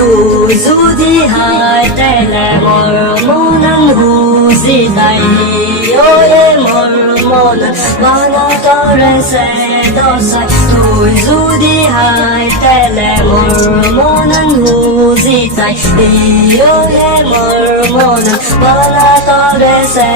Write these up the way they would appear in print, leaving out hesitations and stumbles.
তুই যদি হাইতেলে মোৰ মনং হুজিতাই ওয়ে মোৰ মন বানা করেছে দশাই তুই যদি হাইতেলে মোৰ মনং হুজিতাই ওয়ে মোৰ মন বানা করেছে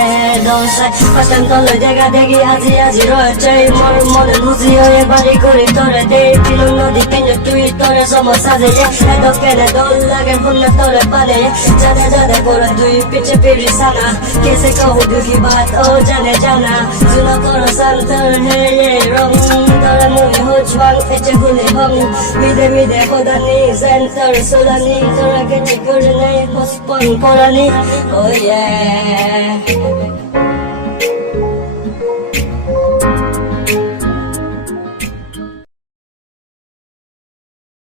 দশাই পাশান্তলৈ দেখা দেখি আজি রয়েছে মোর মনে বুঝি হয়ে বাড়ি করে তোরে দে পিলু নদী পিঞ্জ তুই তোরে সমস্যা দিয়ে এত কেনে দোল লাগে ফুলে তোরে পালে জানে করে তুই পিছে পিড়ি সানা কেসে कहू दुखी बात ओ जाना सुना करो संतर है ये रंग তোরে মুই হোজবাং এচে হুলে ভং মিদে খোদা নি সেন্টার সোলানি তোরা কেচে করে নেই পোস্টপন করানি ও ইয়ে